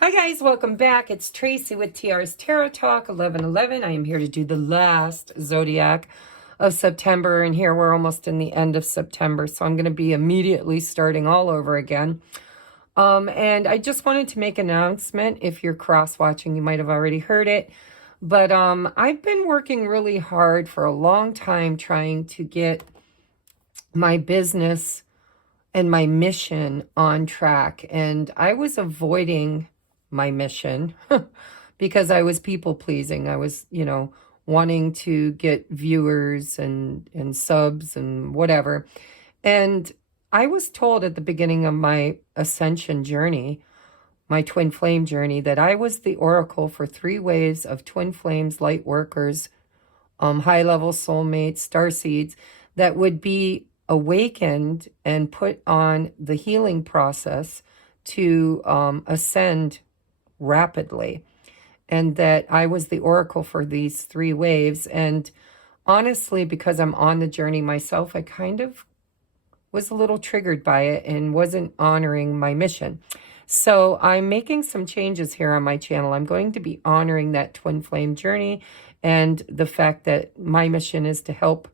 Hi guys, welcome back. It's Tracy with TR's Tarot Talk 1111. I am here to do the last zodiac of September, and here we're almost in the end of September, so I'm going to be immediately starting all over again. And I just wanted to make an announcement. If you're cross-watching, you might have already heard it, but I've been working really hard for a long time trying to get my business and my mission on track, and I was avoiding my mission because I was people pleasing. I was, wanting to get viewers and subs and whatever. And I was told at the beginning of my ascension journey, my twin flame journey, that I was the oracle for 3 waves of twin flames, light workers, high level soulmates, star seeds that would be awakened and put on the healing process to ascend rapidly, and that I was the oracle for these 3 waves. And honestly, because I'm on the journey myself, I kind of was a little triggered by it and wasn't honoring my mission. So I'm making some changes here on my channel. I'm going to be honoring that twin flame journey and the fact that my mission is to help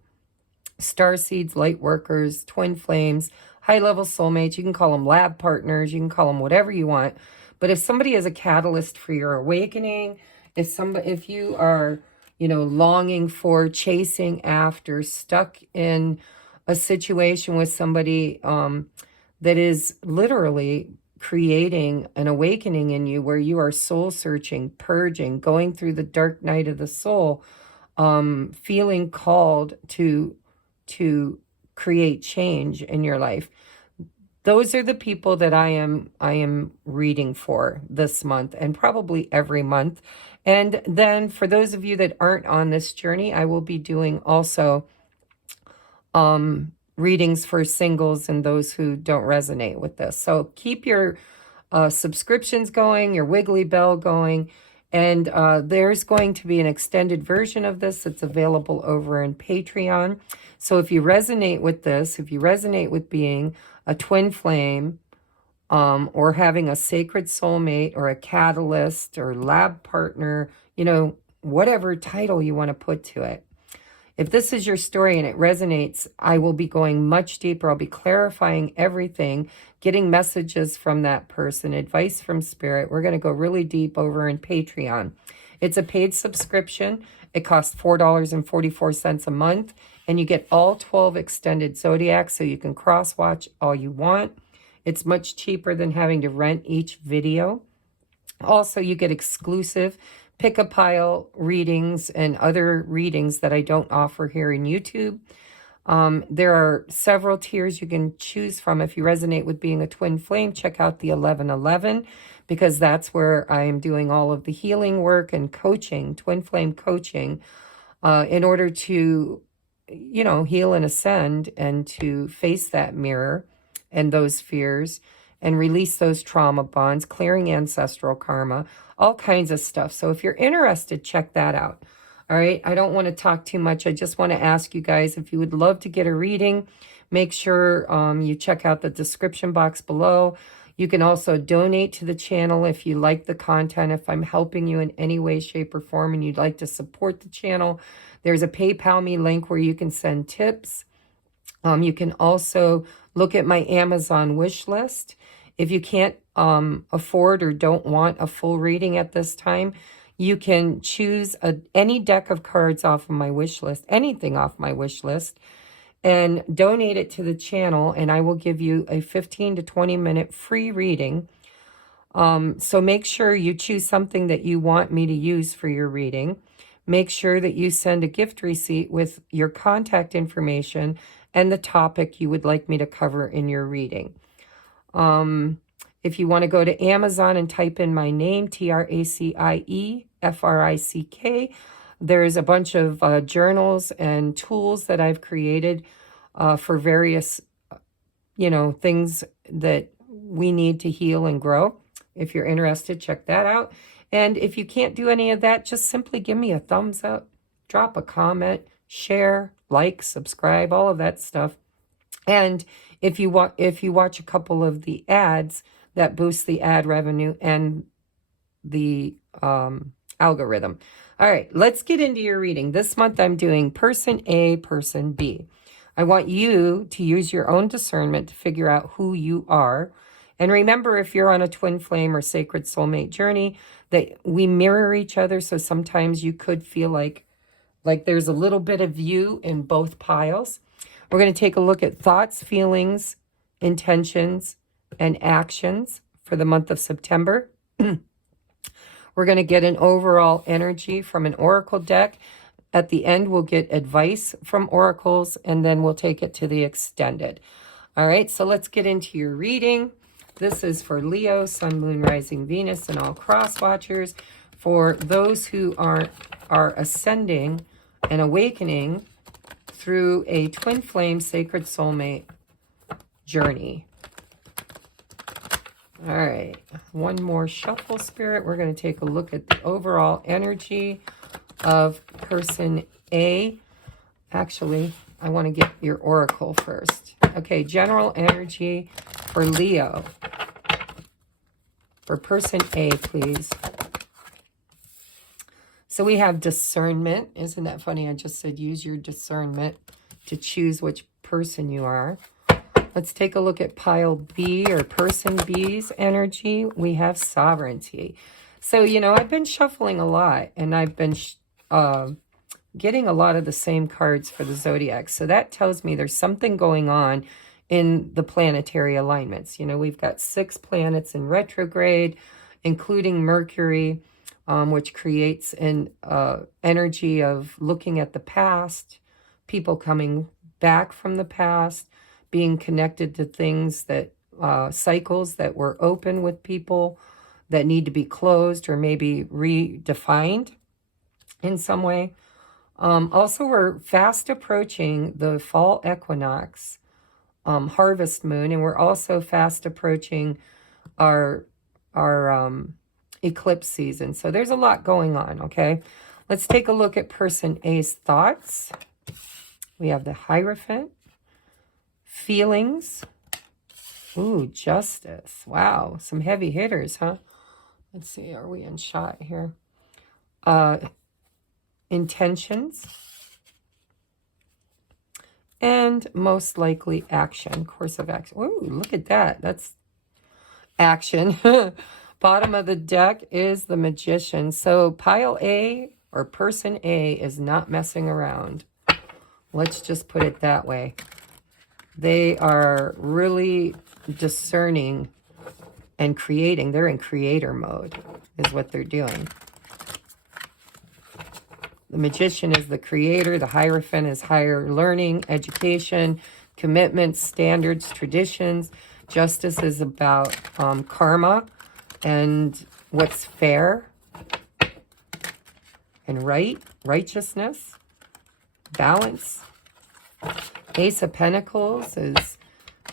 star seeds, light workers, twin flames, high level soulmates. You can call them lab partners, you can call them whatever you want. But if somebody is a catalyst for your awakening, if you are, longing for, chasing after, stuck in a situation with somebody that is literally creating an awakening in you, where you are soul searching, purging, going through the dark night of the soul, feeling called to create change in your life. Those are the people that I am reading for this month, and probably every month. And then for those of you that aren't on this journey, I will be doing also readings for singles and those who don't resonate with this. So keep your subscriptions going, your Wiggly Bell going, and there's going to be an extended version of this that's available over in Patreon. So if you resonate with this, if you resonate with being a twin flame, or having a sacred soulmate or a catalyst or lab partner, whatever title you want to put to it. If this is your story and it resonates, I will be going much deeper. I'll be clarifying everything, getting messages from that person, advice from spirit. We're going to go really deep over in Patreon. It's a paid subscription. It costs $4.44 a month, and you get all 12 extended zodiacs, so you can cross-watch all you want. It's much cheaper than having to rent each video. Also, you get exclusive pick-a-pile readings and other readings that I don't offer here in YouTube. There are several tiers you can choose from. If you resonate with being a twin flame, check out the 1111, because that's where I am doing all of the healing work and coaching, twin flame coaching, in order to, heal and ascend and to face that mirror and those fears and release those trauma bonds, clearing ancestral karma, all kinds of stuff. So if you're interested, check that out. All right, I don't want to talk too much. I just want to ask you guys, if you would love to get a reading, make sure you check out the description box below. You can also donate to the channel if you like the content. If I'm helping you in any way, shape, or form and you'd like to support the channel, there's a PayPal me link where you can send tips. You can also look at my Amazon wish list. If you can't afford or don't want a full reading at this time, you can choose any deck of cards off of my wish list, anything off my wish list, and donate it to the channel, and I will give you a 15 to 20 minute free reading. So make sure you choose something that you want me to use for your reading. Make sure that you send a gift receipt with your contact information and the topic you would like me to cover in your reading. If you want to go to Amazon and type in my name, TRACIE FRICK, there's a bunch of journals and tools that I've created for various, things that we need to heal and grow. If you're interested, check that out. And if you can't do any of that, just simply give me a thumbs up, drop a comment, share, like, subscribe, all of that stuff. And if you watch a couple of the ads, that boosts the ad revenue and the algorithm. All right, let's get into your reading. This month I'm doing person A, person B. I want you to use your own discernment to figure out who you are. And remember, if you're on a twin flame or sacred soulmate journey, that we mirror each other. So sometimes you could feel like there's a little bit of you in both piles. We're going to take a look at thoughts, feelings, intentions, and actions for the month of September. We're going to get an overall energy from an oracle deck. At the end, we'll get advice from oracles, and then we'll take it to the extended. All right, so let's get into your reading. This is for Leo, Sun, Moon, Rising, Venus, and all cross watchers. For those who are ascending and awakening through a twin flame sacred soulmate journey. All right, one more shuffle, Spirit. We're going to take a look at the overall energy of person A. Actually, I want to get your oracle first. Okay, general energy for Leo. For person A, please. So we have discernment. Isn't that funny? I just said use your discernment to choose which person you are. Let's take a look at pile B or person B's energy. We have sovereignty. So, you know, I've been shuffling a lot, and I've been getting a lot of the same cards for the zodiac. So that tells me there's something going on in the planetary alignments. You know, we've got 6 planets in retrograde, including Mercury, which creates an energy of looking at the past, people coming back from the past, being connected to things that, cycles that were open with people that need to be closed or maybe redefined in some way. Also, we're fast approaching the fall equinox, harvest moon, and we're also fast approaching our eclipse season. So there's a lot going on, okay? Let's take a look at person A's thoughts. We have the Hierophant. Feelings. Ooh, justice. Wow, some heavy hitters, huh? Let's see, are we in shot here? Intentions. And most likely action, course of action. Ooh, look at that. That's action. Bottom of the deck is the Magician. So pile A or person A is not messing around. Let's just put it that way. They are really discerning and creating. They're in creator mode is what they're doing. The Magician is the creator. The Hierophant is higher learning, education, commitments, standards, traditions. Justice is about karma and what's fair and right, righteousness, balance. Ace of Pentacles is,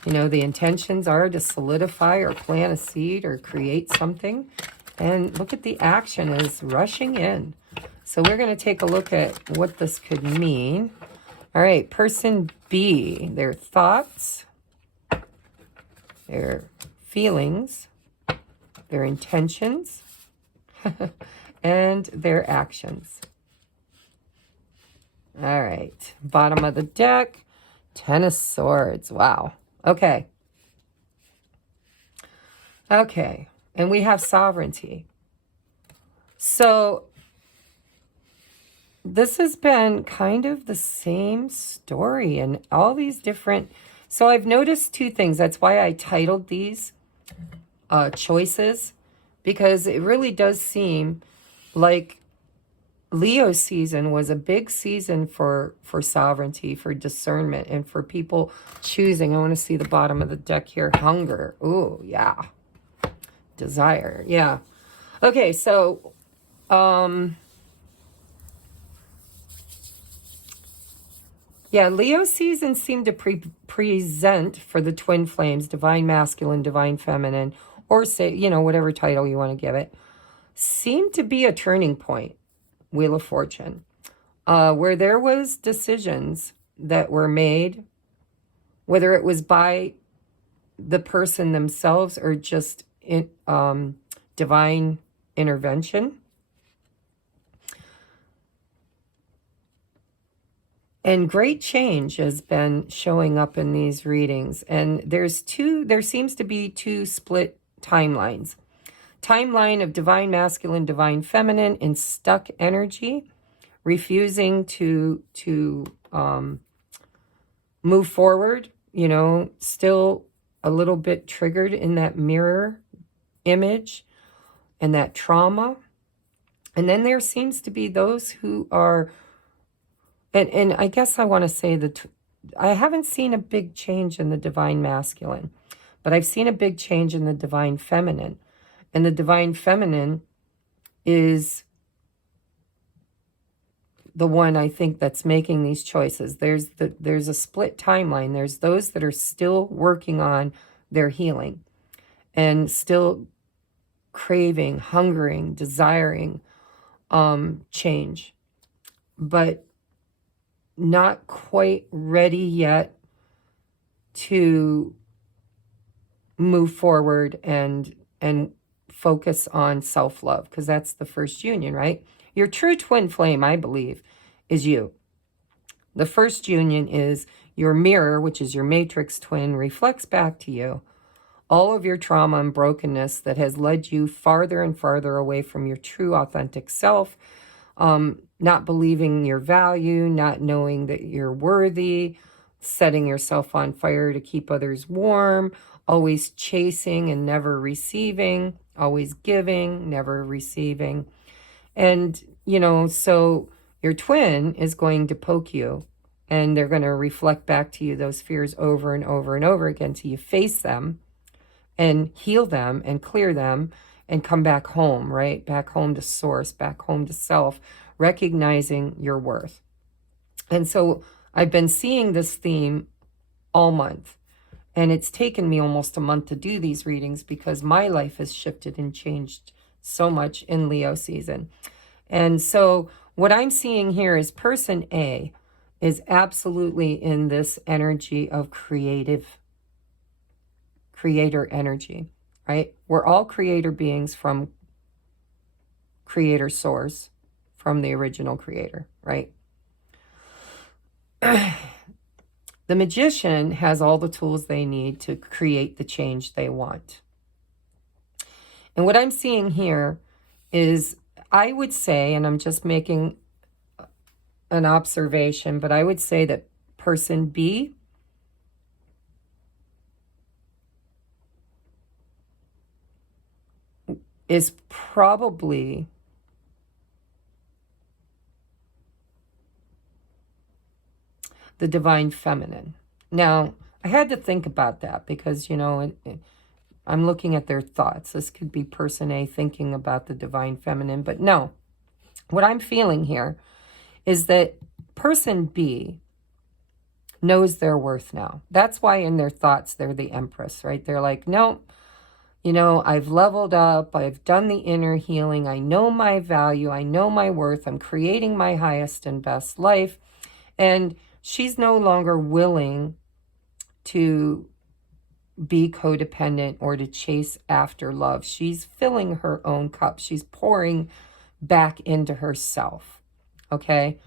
you know, the intentions are to solidify or plant a seed or create something. And look at the action is rushing in. So we're going to take a look at what this could mean. All right, person B, their thoughts, their feelings, their intentions, and their actions. All right, bottom of the deck, 10 of Swords. Wow. Okay. Okay, and we have sovereignty. So this has been kind of the same story and all these different... So I've noticed 2 things. That's why I titled these choices, because it really does seem like Leo season was a big season for sovereignty, for discernment, and for people choosing. I want to see the bottom of the deck here. Hunger. Ooh, yeah. Desire. Yeah. Okay, so yeah, Leo season seemed to present for the twin flames, divine masculine, divine feminine, or say, you know, whatever title you want to give it, seemed to be a turning point. Wheel of Fortune, where there was decisions that were made, whether it was by the person themselves or just in, divine intervention. And great change has been showing up in these readings. And there seems to be two split timelines. Timeline of divine masculine, divine feminine in stuck energy, refusing to move forward, still a little bit triggered in that mirror image and that trauma. And then there seems to be those who are, and I guess I want to say that I haven't seen a big change in the divine masculine, but I've seen a big change in the divine feminine. And the divine feminine is the one I think that's making these choices. There's a split timeline. There's those that are still working on their healing and still craving, hungering, desiring change, but not quite ready yet to move forward and focus on self-love, because that's the first union, right? Your true twin flame, I believe, is you. The first union is your mirror, which is your matrix twin, reflects back to you all of your trauma and brokenness that has led you farther and farther away from your true authentic self, not believing your value, not knowing that you're worthy, setting yourself on fire to keep others warm, always chasing and never receiving, always giving, never receiving. And, so your twin is going to poke you, and they're going to reflect back to you those fears over and over and over again till you face them and heal them and clear them and come back home, right? Back home to source, back home to self, recognizing your worth. And so I've been seeing this theme all month, and it's taken me almost a month to do these readings because my life has shifted and changed so much in Leo season. And so what I'm seeing here is person A is absolutely in this energy of creator energy, right? We're all creator beings from creator source, from the original creator, right? The magician has all the tools they need to create the change they want. And what I'm seeing here is, I would say, and I'm just making an observation, but I would say that person B is probably the divine feminine. Now, I had to think about that because, I'm looking at their thoughts. This could be person A thinking about the divine feminine, but no. What I'm feeling here is that person B knows their worth now. That's why in their thoughts, they're the Empress, right? They're like, no, I've leveled up. I've done the inner healing. I know my value. I know my worth. I'm creating my highest and best life. And she's no longer willing to be codependent or to chase after love. She's filling her own cup. She's pouring back into herself, okay?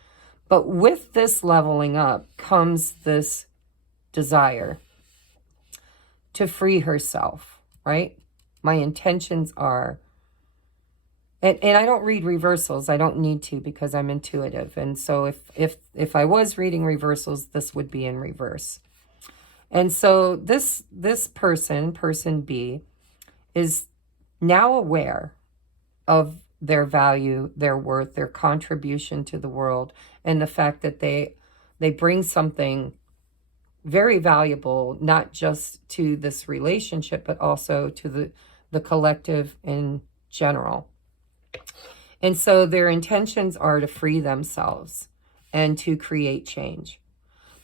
But with this leveling up comes this desire to free herself, right? My intentions are, and I don't read reversals. I don't need to because I'm intuitive. And so if I was reading reversals, this would be in reverse. And so this person B, is now aware of their value, their worth, their contribution to the world, and the fact that they bring something very valuable, not just to this relationship, but also to the collective in general. And so their intentions are to free themselves and to create change.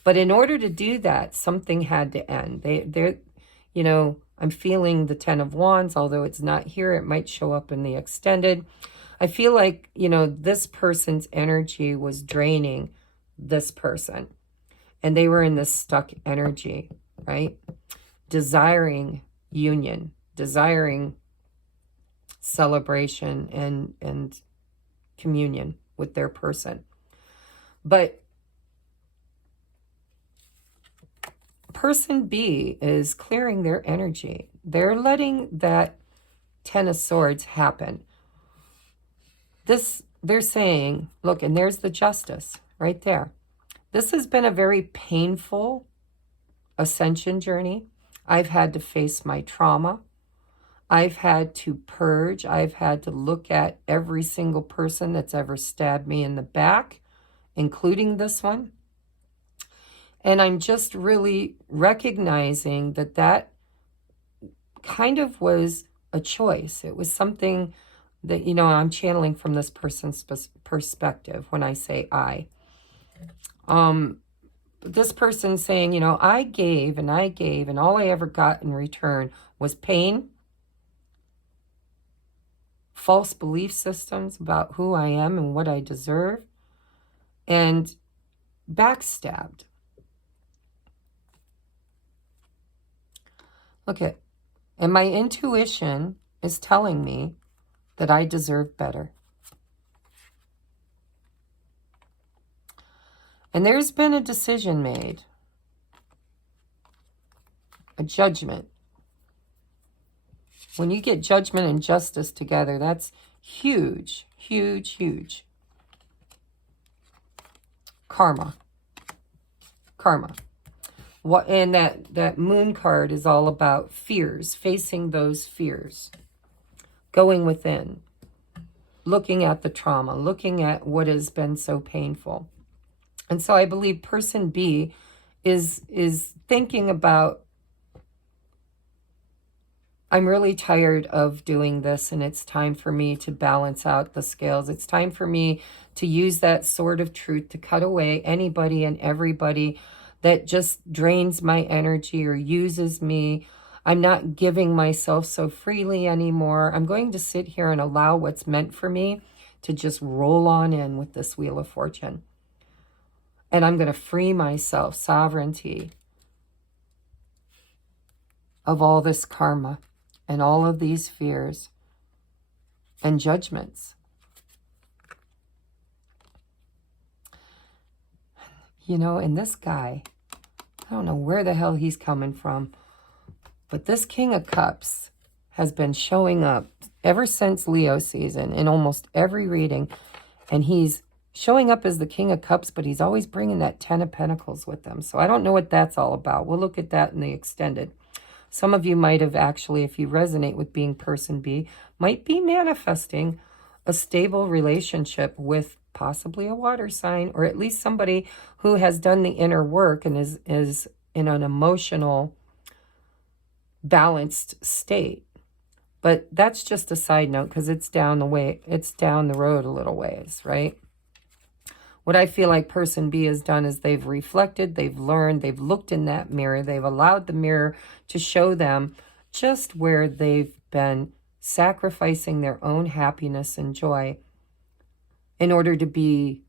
But in order to do that, something had to end. I'm feeling the 10 of Wands, although it's not here. It might show up in the extended. I feel like, this person's energy was draining this person. And they were in this stuck energy, right? Desiring union, desiring celebration and communion with their person. But person B is clearing their energy. They're letting that Ten of Swords happen. They're saying, look, and there's the Justice right there. This has been a very painful ascension journey. I've had to face my trauma. I've had to purge. I've had to look at every single person that's ever stabbed me in the back, including this one. And I'm just really recognizing that that kind of was a choice. It was something that, you know, I'm channeling from this person's perspective when I say I. This person saying, you know, I gave, and all I ever got in return was pain, false belief systems about who I am and what I deserve, and backstabbed. Look at, and my intuition is telling me that I deserve better. And there's been a decision made, a judgment. When you get judgment and justice together, that's huge, huge, huge. Karma. Karma. What, and that moon card is all about fears, facing those fears, going within, looking at the trauma, looking at what has been so painful. And so I believe person B is thinking about, I'm really tired of doing this, and it's time for me to balance out the scales. It's time for me to use that sword of truth to cut away anybody and everybody that just drains my energy or uses me. I'm not giving myself so freely anymore. I'm going to sit here and allow what's meant for me to just roll on in with this Wheel of Fortune. And I'm going to free myself, sovereignty, of all this karma and all of these fears and judgments. You know, and this guy, I don't know where the hell he's coming from, but this King of Cups has been showing up ever since Leo season in almost every reading. And he's showing up as the King of Cups, but he's always bringing that Ten of Pentacles with him. So I don't know what that's all about. We'll look at that in the extended. Some of you might have actually, if you resonate with being person B, might be manifesting a stable relationship with possibly a water sign, or at least somebody who has done the inner work and is in an emotional, balanced state. But that's just a side note because it's down the road a little ways, right? What I feel like person B has done is they've reflected, they've learned, they've looked in that mirror, they've allowed the mirror to show them just where they've been sacrificing their own happiness and joy in order to be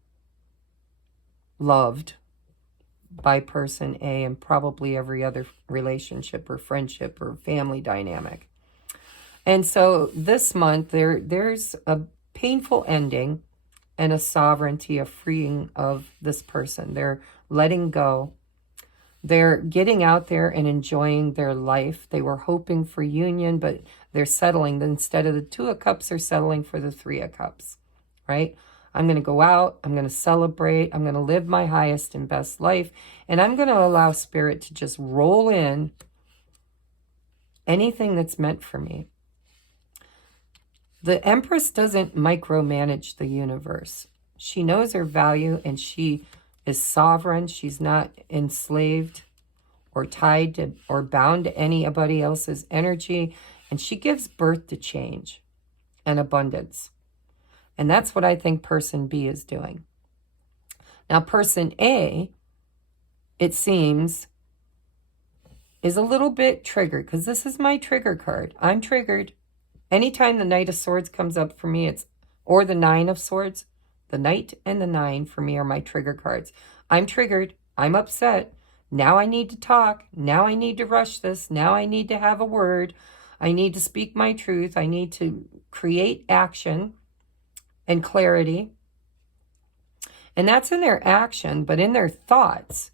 loved by person A and probably every other relationship or friendship or family dynamic. And so this month there's a painful ending and a sovereignty, a freeing of this person. They're letting go. They're getting out there and enjoying their life. They were hoping for union, but they're settling. Instead of the Two of Cups, they're settling for the Three of Cups, right? I'm going to go out. I'm going to celebrate. I'm going to live my highest and best life. And I'm going to allow Spirit to just roll in anything that's meant for me. The Empress doesn't micromanage the universe. She knows her value and she is sovereign. She's not enslaved or tied to or bound to anybody else's energy. And she gives birth to change and abundance. And that's what I think person B is doing. Now, person A, it seems, is a little bit triggered because this is my trigger card. I'm triggered. Anytime the Knight of Swords comes up for me, or the Nine of Swords, the Knight and the Nine for me are my trigger cards. I'm triggered. I'm upset. Now I need to talk. Now I need to rush this. Now I need to have a word. I need to speak my truth. I need to create action and clarity. And that's in their action, but in their thoughts,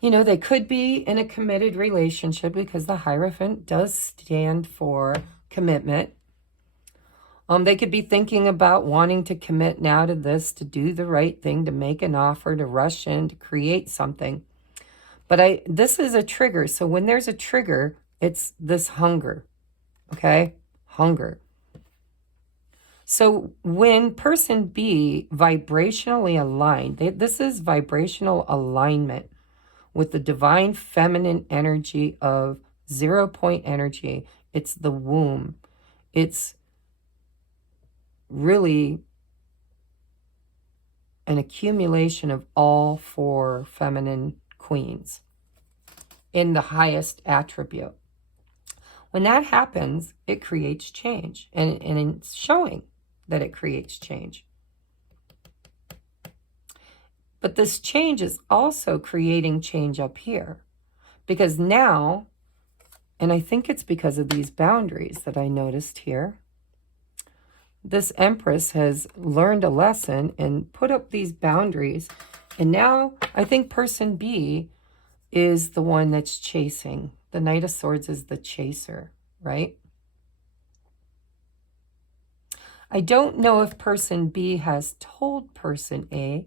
you know, they could be in a committed relationship because the Hierophant does stand for commitment. They could be thinking about wanting to commit now to this, to do the right thing, to make an offer, to rush in, to create something. But this is a trigger. So when there's a trigger, it's this hunger, okay? Hunger. So when person B vibrationally aligned, this is vibrational alignment with the divine feminine energy of 0 point energy. It's the womb. It's really an accumulation of all 4 feminine queens in the highest attribute. When that happens, it creates change, and it's showing that it creates change. But this change is also creating change up here, because now, and I think it's because of these boundaries that I noticed here, this Empress has learned a lesson and put up these boundaries. And now I think person B is the one that's chasing. The Knight of Swords is the chaser, right? I don't know if person B has told person A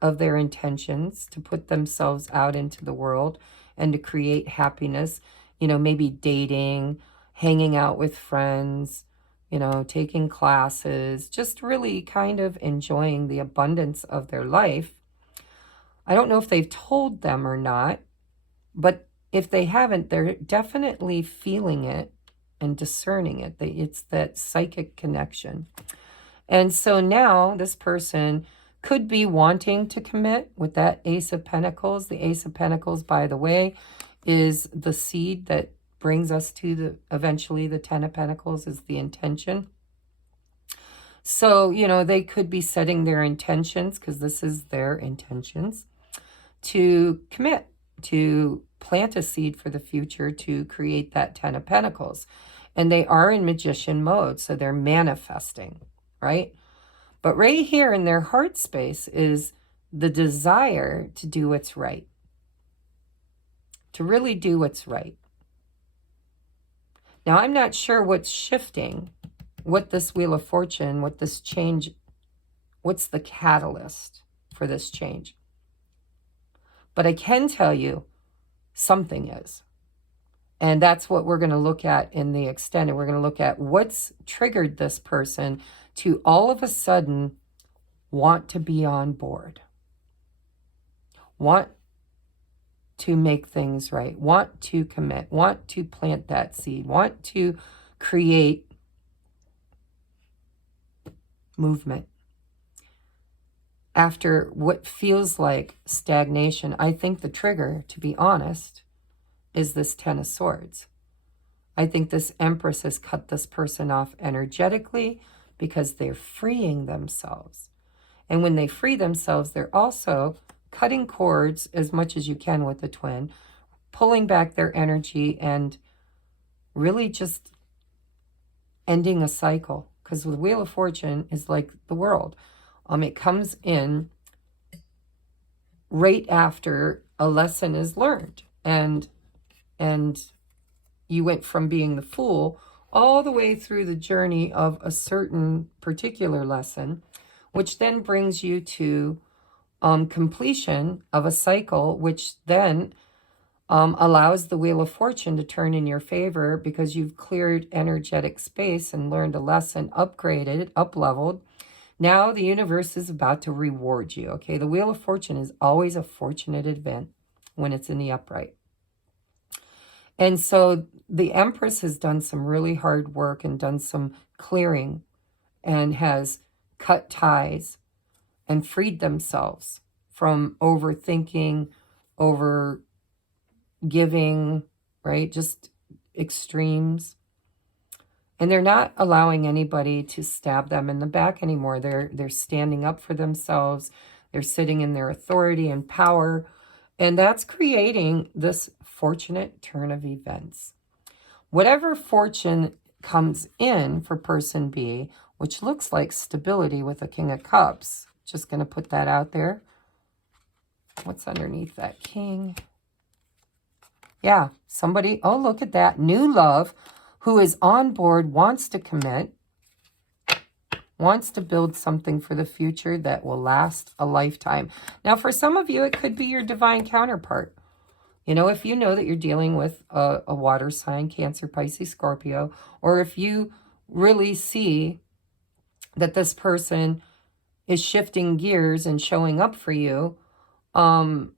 of their intentions to put themselves out into the world and to create happiness, you know, maybe dating, hanging out with friends, you know, taking classes, just really kind of enjoying the abundance of their life. I don't know if they've told them or not, but if they haven't, they're definitely feeling it and discerning it. It's that psychic connection. And so now this person could be wanting to commit with that Ace of Pentacles. The Ace of Pentacles, by the way, is the seed that brings us to eventually the 10 of Pentacles is the intention. So, you know, they could be setting their intentions, because this is their intentions, to commit, to plant a seed for the future, to create that 10 of Pentacles. And they are in magician mode, so they're manifesting, right? But right here in their heart space is the desire to do what's right, to really do what's right. Now, I'm not sure what's shifting, what this Wheel of Fortune, what this change, what's the catalyst for this change. But I can tell you something is. And that's what we're going to look at in the extended. We're going to look at what's triggered this person to all of a sudden want to be on board, want to make things right, want to commit, want to plant that seed, want to create movement. After what feels like stagnation, I think the trigger, to be honest, is this 10 of Swords. I think this Empress has cut this person off energetically because they're freeing themselves. And when they free themselves, they're also cutting cords as much as you can with the twin, pulling back their energy and really just ending a cycle. Because the Wheel of Fortune is like the world. It comes in right after a lesson is learned. And you went from being the Fool all the way through the journey of a certain particular lesson, which then brings you to completion of a cycle, which then allows the Wheel of Fortune to turn in your favor because you've cleared energetic space and learned a lesson, upgraded, up-leveled. Now the universe is about to reward you, okay? The Wheel of Fortune is always a fortunate event when it's in the upright. And so the Empress has done some really hard work and done some clearing and has cut ties and freed themselves from overthinking, over giving, right? Just extremes. And they're not allowing anybody to stab them in the back anymore. They're standing up for themselves. They're sitting in their authority and power. And that's creating this fortunate turn of events. Whatever fortune comes in for person B, which looks like stability with a King of Cups. Just going to put that out there. What's underneath that King? Yeah, somebody, oh, look at that. New love who is on board, wants to commit, wants to build something for the future that will last a lifetime. Now, for some of you, it could be your divine counterpart. You know, if you know that you're dealing with a water sign, Cancer, Pisces, Scorpio, or if you really see that this person is shifting gears and showing up for you, then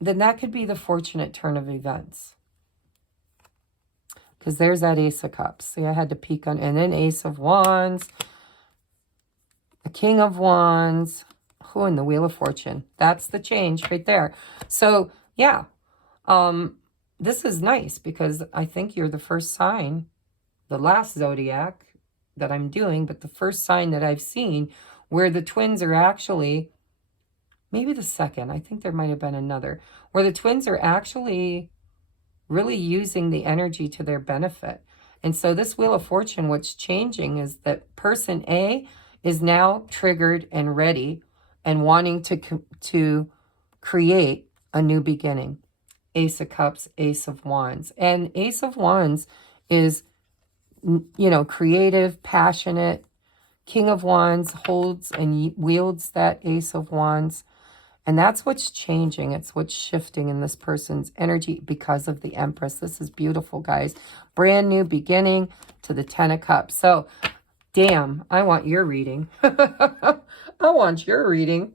that could be the fortunate turn of events. Because there's that Ace of Cups. See, I had to peek on, and then Ace of Wands, the King of Wands, who in the Wheel of Fortune. That's the change right there. So, yeah, this is nice because I think you're the first sign, the last zodiac that I'm doing, but the first sign that I've seen where the twins are actually, maybe the second, I think there might have been another, where the twins are actually really using the energy to their benefit. And so this Wheel of Fortune, what's changing is that person A is now triggered and ready and wanting to create a new beginning. Ace of Cups, Ace of Wands. And Ace of Wands is, you know, creative, passionate. King of Wands holds and wields that Ace of Wands. And that's what's changing. It's what's shifting in this person's energy because of the Empress. This is beautiful, guys. Brand new beginning to the Ten of Cups. So, damn, I want your reading. I want your reading.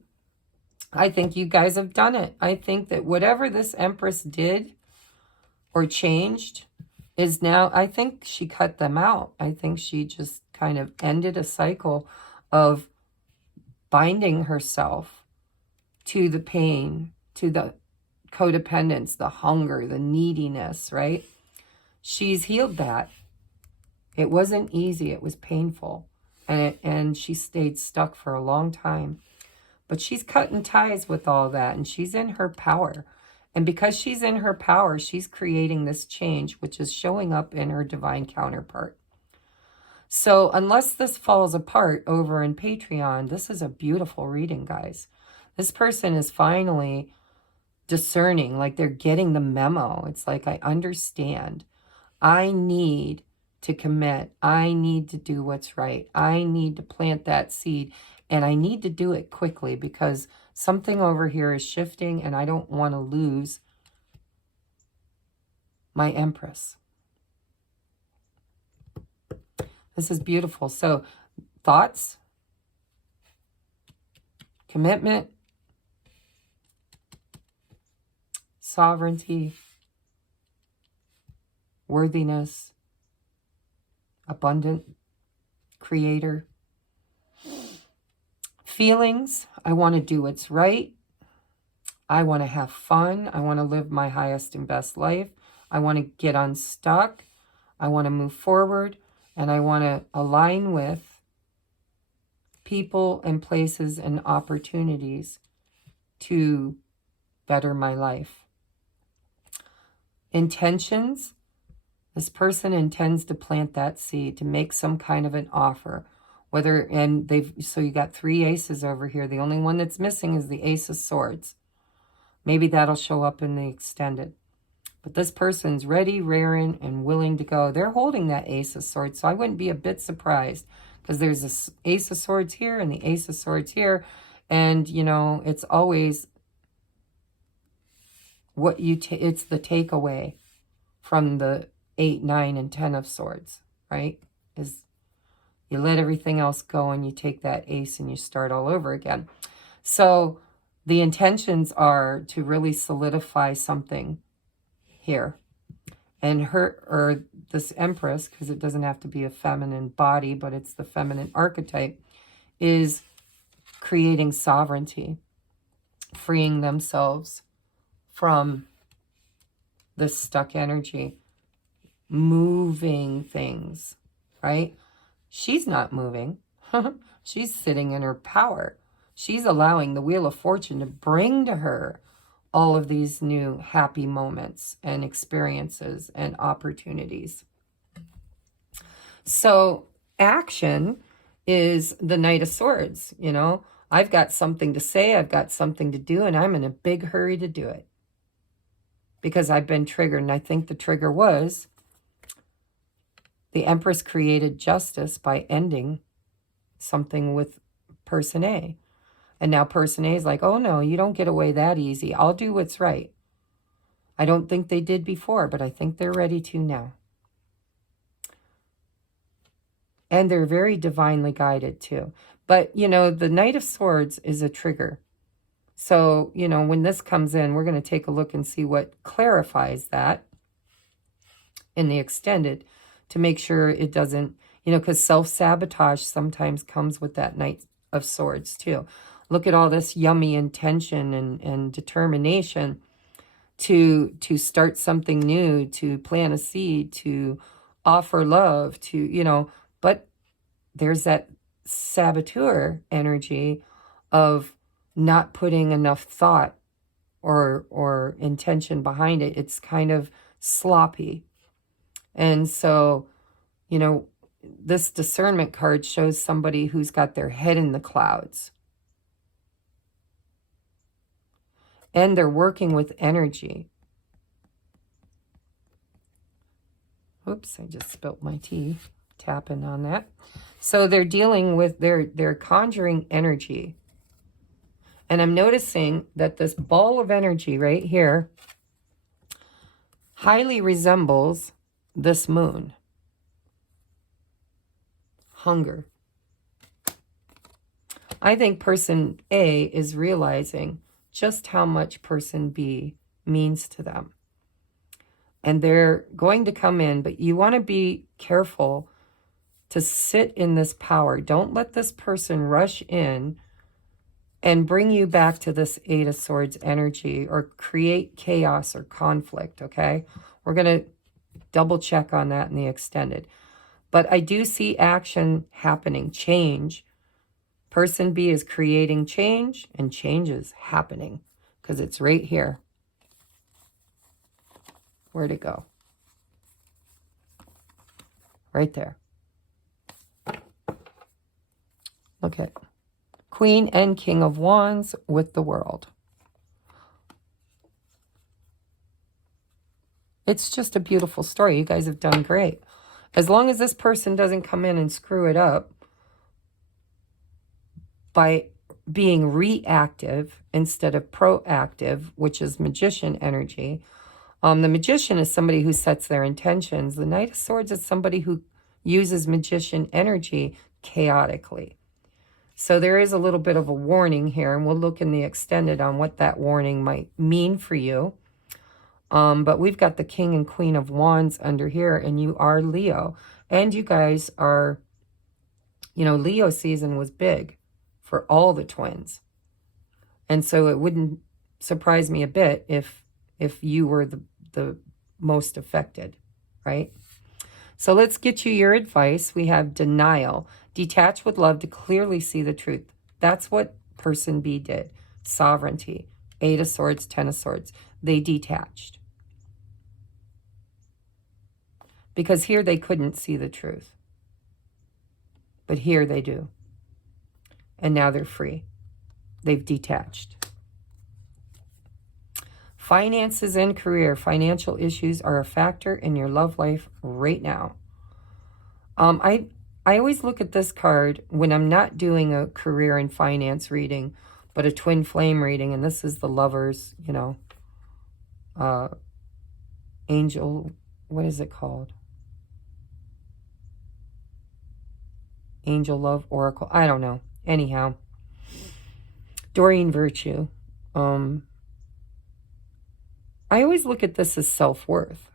I think you guys have done it. I think that whatever this Empress did or changed is now, I think she cut them out. I think she just kind of ended a cycle of binding herself to the pain, to the codependence, the hunger, the neediness, right? She's healed that. It wasn't easy. It was painful. And she stayed stuck for a long time. But she's cutting ties with all that, and she's in her power. And because she's in her power, she's creating this change, which is showing up in her divine counterpart. So unless this falls apart over in Patreon, this is a beautiful reading, guys. This person is finally discerning, like they're getting the memo. It's like, I understand. I need to commit. I need to do what's right. I need to plant that seed, and I need to do it quickly because something over here is shifting and I don't want to lose my Empress. This is beautiful. So, thoughts? Commitment? Sovereignty? Worthiness? Abundant? Creator? Feelings? I want to do what's right. I want to have fun. I want to live my highest and best life. I want to get unstuck. I want to move forward. And I want to align with people and places and opportunities to better my life. Intentions. This person intends to plant that seed, to make some kind of an offer. So you got 3 aces over here. The only one that's missing is the Ace of Swords. Maybe that'll show up in the extended. But this person's ready, raring, and willing to go. They're holding that Ace of Swords, so I wouldn't be a bit surprised because there's this Ace of Swords here and the Ace of Swords here. And, you know, it's always what it's the takeaway from the 8, 9, and 10 of Swords, right? Is you let everything else go and you take that ace and you start all over again. So the intentions are to really solidify something here. And this Empress, because it doesn't have to be a feminine body, but it's the feminine archetype, is creating sovereignty, freeing themselves from this stuck energy, moving things, right? She's not moving. She's sitting in her power. She's allowing the Wheel of Fortune to bring to her all of these new happy moments and experiences and opportunities. So action is the Knight of Swords, you know. I've got something to say, I've got something to do, and I'm in a big hurry to do it. Because I've been triggered, and I think the trigger was the Empress created justice by ending something with person A. And now person A is like, oh no, you don't get away that easy. I'll do what's right. I don't think they did before, but I think they're ready to now. And they're very divinely guided too. But, you know, the Knight of Swords is a trigger. So, you know, when this comes in, we're going to take a look and see what clarifies that in the extended to make sure it doesn't, you know, because self-sabotage sometimes comes with that Knight of Swords too. Look at all this yummy intention and determination to start something new, to plant a seed, to offer love, to, you know, but there's that saboteur energy of not putting enough thought or intention behind it. It's kind of sloppy. And so, you know, this discernment card shows somebody who's got their head in the clouds. And they're working with energy. Oops, I just spilt my tea, tapping on that. So they're dealing with, they're conjuring energy. And I'm noticing that this ball of energy right here highly resembles this moon. Hunger. I think person A is realizing just how much person B means to them. And they're going to come in, but you want to be careful to sit in this power. Don't let this person rush in and bring you back to this Eight of Swords energy or create chaos or conflict, okay? We're going to double check on that in the extended. But I do see action happening, change. Person B is creating change, and change is happening because it's right here. Where'd it go? Right there. Look at Queen and King of Wands with the World. It's just a beautiful story. You guys have done great. As long as this person doesn't come in and screw it up by being reactive instead of proactive, which is magician energy. The magician is somebody who sets their intentions. The Knight of Swords is somebody who uses magician energy chaotically. So there is a little bit of a warning here, and we'll look in the extended on what that warning might mean for you. But we've got the King and Queen of Wands under here, and you are Leo. And you guys are, you know, Leo season was big for all the twins. And so it wouldn't surprise me a bit if you were the most affected, right? So let's get you your advice. We have denial. Detach with love to clearly see the truth. That's what person B did. Sovereignty. Eight of Swords, Ten of Swords. They detached. Because here they couldn't see the truth. But here they do. And now they're free. They've detached. Finances and career. Financial issues are a factor in your love life right now. I always look at this card when I'm not doing a career and finance reading, but a twin flame reading, and this is the Lovers, you know, angel, what is it called? Angel Love Oracle. I don't know. Anyhow, Doreen Virtue. I always look at this as self-worth.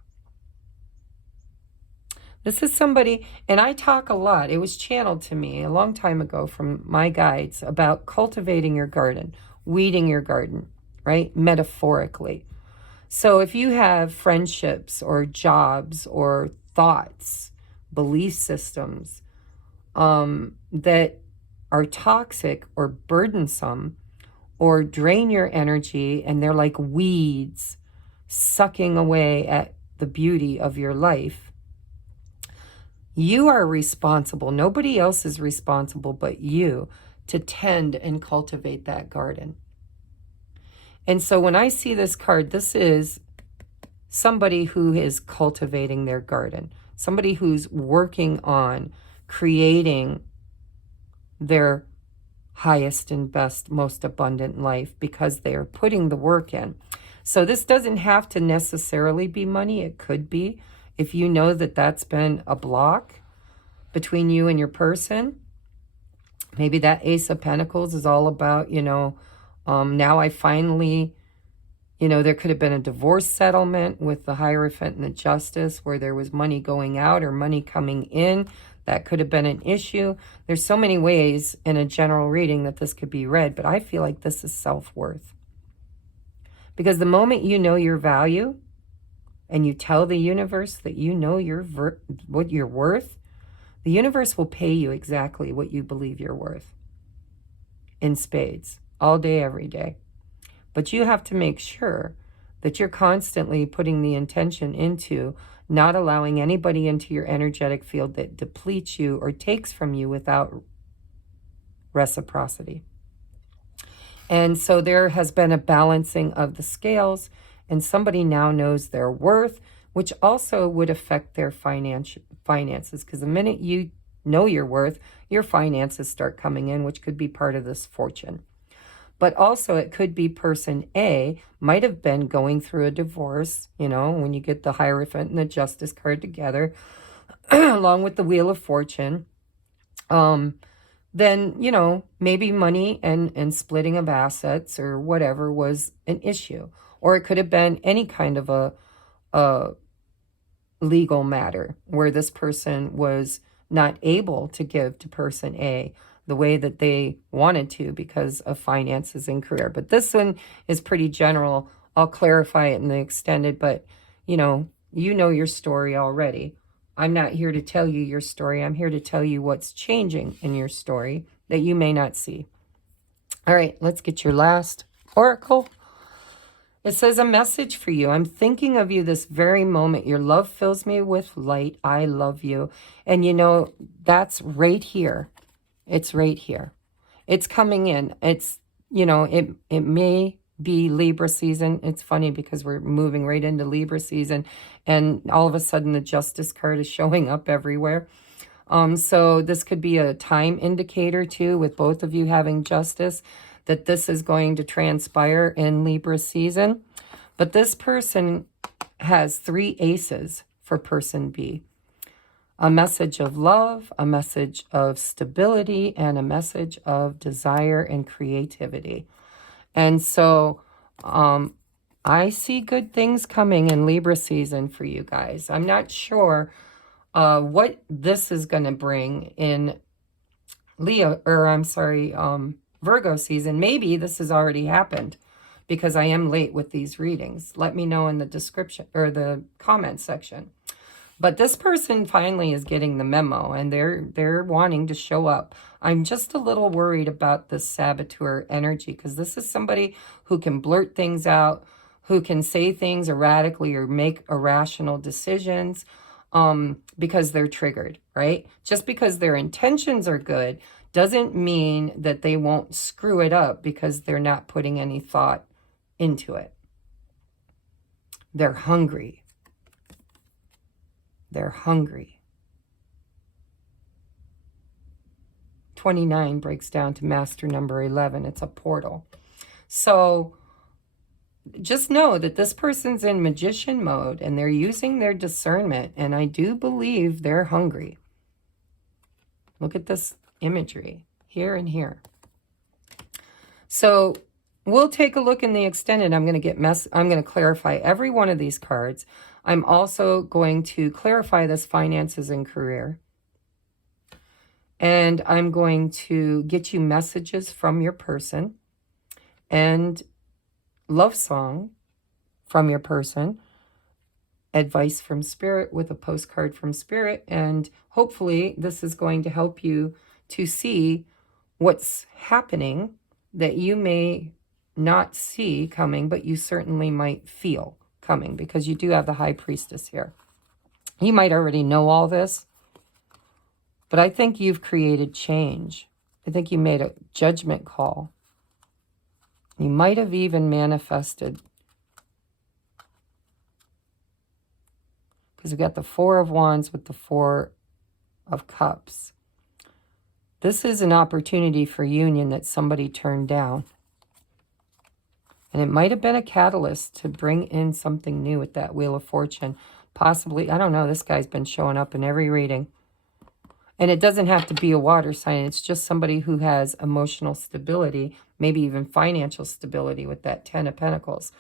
This is somebody, and I talk a lot. It was channeled to me a long time ago from my guides about cultivating your garden, weeding your garden, right? Metaphorically. So if you have friendships or jobs or thoughts, belief systems that are toxic or burdensome or drain your energy, and they're like weeds sucking away at the beauty of your life, You are responsible. Nobody else is responsible but you to tend and cultivate that garden. And so when I see this card, this is somebody who is cultivating their garden, somebody who's working on creating their highest and best, most abundant life because they are putting the work in. So this doesn't have to necessarily be money. It could be. If you know that that's been a block between you and your person, maybe that Ace of Pentacles is all about, now I finally, there could have been a divorce settlement with the Hierophant and the Justice where there was money going out or money coming in. That could have been an issue. There's so many ways in a general reading that this could be read, but I feel like this is self-worth. Because the moment you know your value and you tell the universe that you know what you're worth, the universe will pay you exactly what you believe you're worth in spades, all day, every day. But you have to make sure that you're constantly putting the intention into not allowing anybody into your energetic field that depletes you or takes from you without reciprocity. And so there has been a balancing of the scales, and somebody now knows their worth, which also would affect their finances. Because the minute you know your worth, your finances start coming in, which could be part of this fortune. But also it could be person A might have been going through a divorce, when you get the Hierophant and the Justice card together, along with the Wheel of Fortune. Then, maybe money and splitting of assets or whatever was an issue. Or it could have been any kind of a legal matter where this person was not able to give to person A the way that they wanted to because of finances and career. But this one is pretty general. I'll clarify it in the extended, but you know your story already. I'm not here to tell you your story. I'm here to tell you what's changing in your story that you may not see. All right, let's get your last oracle. It says a message for you. I'm thinking of you this very moment. Your love fills me with light. I love you. And that's right here. It's right here. It's coming in. It's, it may be Libra season. It's funny because we're moving right into Libra season and all of a sudden the Justice card is showing up everywhere. So this could be a time indicator too, with both of you having Justice, that this is going to transpire in Libra season. But this person has 3 aces for person B. A message of love, a message of stability, and a message of desire and creativity. And so I see good things coming in Libra season for you guys. I'm not sure what this is going to bring in Virgo season. Maybe this has already happened because I am late with these readings. Let me know in the description or the comment section. But this person finally is getting the memo and they're wanting to show up. I'm just a little worried about this saboteur energy because this is somebody who can blurt things out, who can say things erratically or make irrational decisions because they're triggered, right? Just because their intentions are good doesn't mean that they won't screw it up because they're not putting any thought into it. They're hungry. They're hungry. 29 breaks down to master number 11. It's a portal. So just know that this person's in magician mode and they're using their discernment. And I do believe they're hungry. Look at this imagery here and here. So we'll take a look in the extended. I'm going to clarify every one of these cards. I'm also going to clarify this finances and career. And I'm going to get you messages from your person and love song from your person, advice from spirit with a postcard from spirit. And hopefully this is going to help you to see what's happening that you may not see coming, but you certainly might feel coming because you do have the High Priestess here. You might already know all this, But I think you've created change. I think you made a judgment call. You might have even manifested. Because we've got the Four of Wands with the Four of Cups. This is an opportunity for union that somebody turned down. And it might have been a catalyst to bring in something new with that Wheel of Fortune. Possibly, I don't know, this guy's been showing up in every reading. And it doesn't have to be a water sign. It's just somebody who has emotional stability, maybe even financial stability with that Ten of Pentacles.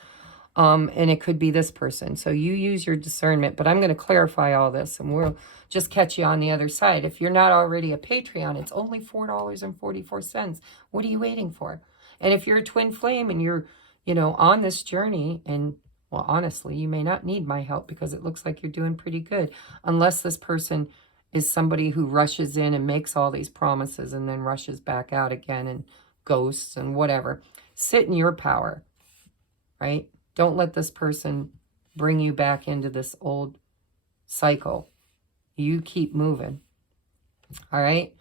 And it could be this person. So you use your discernment, but I'm going to clarify all this and we'll just catch you on the other side. If you're not already a Patreon, it's only $4.44. What are you waiting for? And if you're a twin flame and you're, you know, on this journey, and well, honestly, you may not need my help because it looks like you're doing pretty good. Unless this person is somebody who rushes in and makes all these promises and then rushes back out again and ghosts and whatever. Sit in your power, right? Don't let this person bring you back into this old cycle. You keep moving. All right?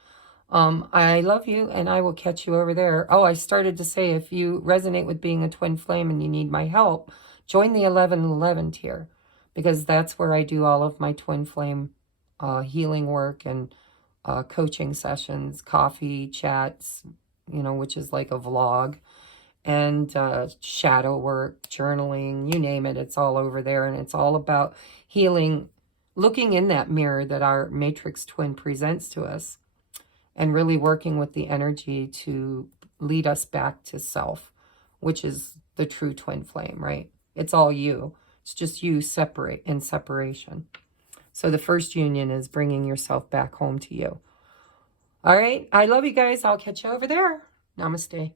I love you, and I will catch you over there. Oh, I started to say, if you resonate with being a twin flame and you need my help, join the 1111 tier, because that's where I do all of my twin flame healing work and coaching sessions, coffee chats, you know, which is like a vlog, and shadow work, journaling, you name it, it's all over there. And it's all about healing, looking in that mirror that our matrix twin presents to us, and really working with the energy to lead us back to self, which is the true twin flame, right? It's all you. It's just you separate in separation. So the first union is bringing yourself back home to you. All right. I love you guys. I'll catch you over there. Namaste.